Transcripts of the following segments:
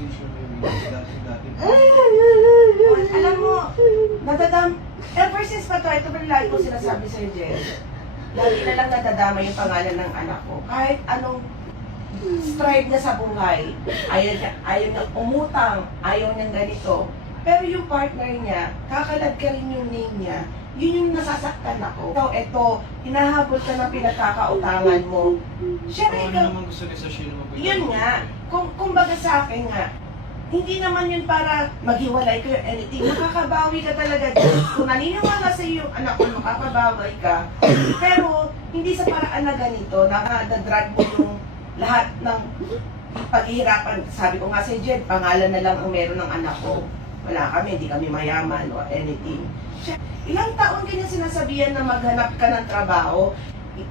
posisyon yun. Dati. Alam mo, ever since pa ito ba lagi ko sinasabi sa'yo, Jess? Lagi na lang nadadama yung pangalan ng anak ko. Kahit anong strive niya sa buhay, ayaw niya umutang, ayaw niya ganito. Pero yung partner niya, kakalad ka rin yung name niya, yun yung nasasaktan ako. So, eto, hinahabol ka ng pinagkakautangan mo. Siyempre, Ano naman gusto ni Sashi na mabuhay? yun nga, kung baga sa akin nga, hindi naman yun para maghiwalay ko yung anything. Makakabawi ka talaga dyan. Kung naniniwala sa iyo yung anak ko, makakabawi ka. Pero, hindi sa paraan na ganito, nakadrag mo yung lahat ng paghihirapan. Sabi ko nga sa Jed, pangalan na lang ang meron ng anak ko. Wala kami, hindi kami mayaman o anything. Ilang taon kanya sinasabihan na maghanap ka ng trabaho.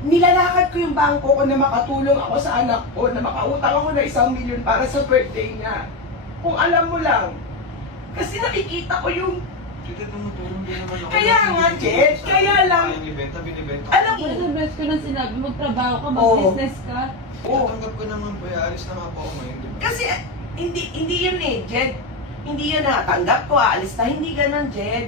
Nilalakad ko yung bangko ko na makatulong ako sa anak ko, na makautang ako na 1 milyon para sa birthday niya. Kung alam mo lang. Kasi nakikita ko yung... Tita, tumutulong din naman ako. Kaya nga, Jed, kaya lang. Binibenta. Alam mo, Yung best ko nang sinabi, magtrabaho ka, Oo. mag-business ka. Tatanggap ko naman po, alis na nga po ako ngayon. Diba? kasi hindi yun eh, Jed. Hindi yun natanggap ko, aalis na. Hindi ganun, Jed.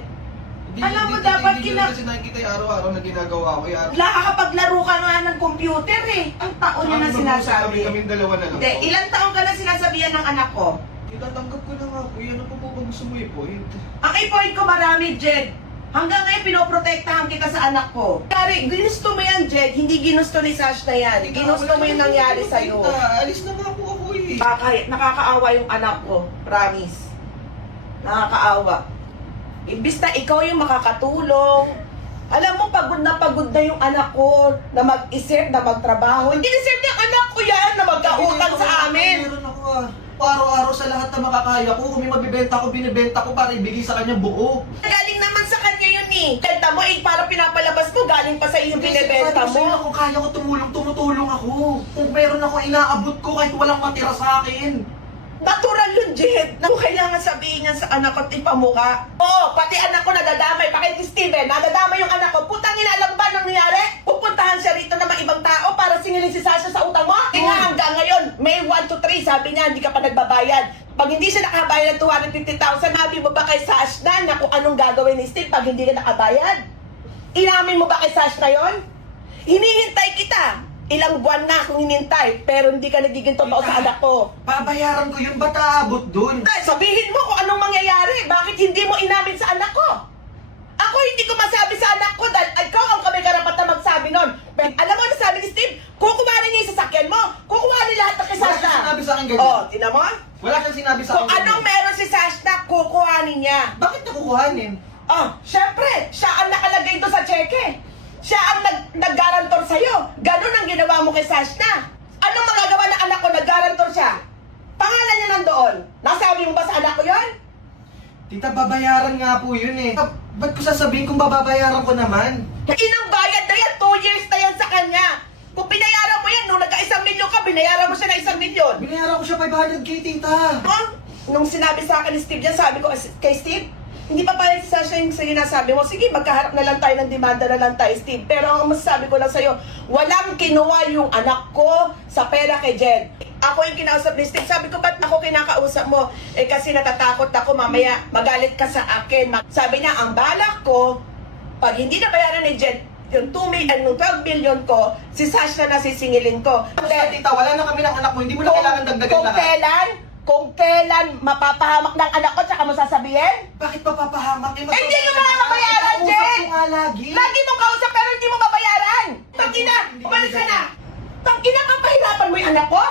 Alam mo, dapat Hindi kasi nakikita yung araw-araw na ginagawa ko. Nakakapaglaro ka nga ng computer eh. Ang taon niya na sinasabi. Kaming dalawa na lang Hindi, po. ilang taon ka na sinasabihan ng anak ko? Itatanggap ko na nga po. Ano po ba gusto mo i-point? Ang i-point ko marami, Jed. Hanggang ngayon, pinoprotektahan kita sa anak ko. Kari, ginusto mo yan, Jed. Hindi ginusto ni Sash na yan. Ginusto mo yung nangyari sa'yo. Alis na nga po ako eh. Nakakaawa yung anak ko. Promise. Nakakaawa. Imbis na ikaw yung makakatulong. Alam mo, pagod na yung anak ko na mag-isip, na magtrabaho. Hindi deserve ng anak ko yan na magkautang sa amin. Meron ako araw-araw sa lahat na makakaya ko. Kung may mabibenta ko, binibenta ko para ibigay sa kanya buo. Galing naman sa kanya yun eh. Benta mo eh, para pinapalabas mo, galing pa sa iyo yung binibenta Sa'yo, mo. kung kaya ko tumutulong ako. Kung meron ako inaabot ko kahit walang matira sa akin. Natural yun, Jed. Na kung kailangan sabihin niya sa anak ko at ipamuka. Oo, pati anak ko nadadamay. Bakit si Steven, nadadamay yung anak ko. Putang ina, alam ba nang nangyari? Pupuntahan siya rito ng mga ibang tao para singilin si Sasha sa utang mo? Nga hanggang ngayon, May 1 to 3, sabi niya, hindi ka pa nagbabayad. Pag hindi siya nakabayad ng 250,000, sabi mo ba kay Sash na kung anong gagawin ni Steve pag hindi ka nakabayad? Inamin mo ba kay Sash na yun? Hinihintay kita. Ilang buwan na akong hinintay, pero hindi ka nagiging totoo sa anak ko. Babayaran ko yun, ba't aabot dun? Dahil sabihin mo kung anong mangyayari. Bakit hindi mo inamin sa anak ko? Ako hindi ko masabi sa anak ko dahil ikaw ang kami karapat na magsabi nun. Pero alam mo na sabi ni Steve, kukuhanin niya yung sasakyan mo. Kukuhanin lahat ng kay Wala siyang Sashna. sinabi sa akin ganyan. Oh, tinan mo? Wala siyang sinabi sa Kung akin anong meron si Sashna, kukuhanin niya. Bakit nakukuhanin? Oh, syempre, siya ang nakalagay doon sa cheque. Siya ang nag-garantor sa'yo. Ganun ang ginawa mo kay Sashna. Anong magagawa ng anak ko? Nag-garantor siya. Pangalan niya nandoon. Nasabi mo ba sa anak ko yon? Tita, babayaran nga po yun eh. Ba't ko sasabihin kung babayaran ko naman? Inang bayad na yan, 2 years na yan sa kanya. Kung binayaran mo yan, nung nagka-1 milyon ka, binayaran mo siya na 1 milyon. Binayaran ko siya 500k, tita. Nung sinabi sa akin ni Steve yan, sabi ko kay Steve, hindi pa pala si Sasha yung sinasabi mo, sige, magkaharap na lang tayo ng demanda na lang tayo, Steve. Pero ang masasabi ko lang sa'yo, walang kinuha yung anak ko sa pera kay Jed. Ako yung kinausap ni Steve. Sabi ko, ba't ako kinakausap mo? Eh kasi natatakot ako, mamaya magalit ka sa akin. Sabi niya, ang balak ko, pag hindi nabayaran ni Jed, yung 12 million ko, si Sasha na sisingilin ko. Tita, wala na kami ng anak mo, hindi mo na kailangan dagdagan lahat. Kung kailan mapapahamak ng anak ko, tsaka mo sasabihin? Bakit papapahamak? Eh, hindi mo mga mabayaran, Jen! Kausap ko nga lagi. Lagi mong kausap pero hindi mo mabayaran! Tangina! Umalis ka na! Tangina, papahirapan mo yung anak ko?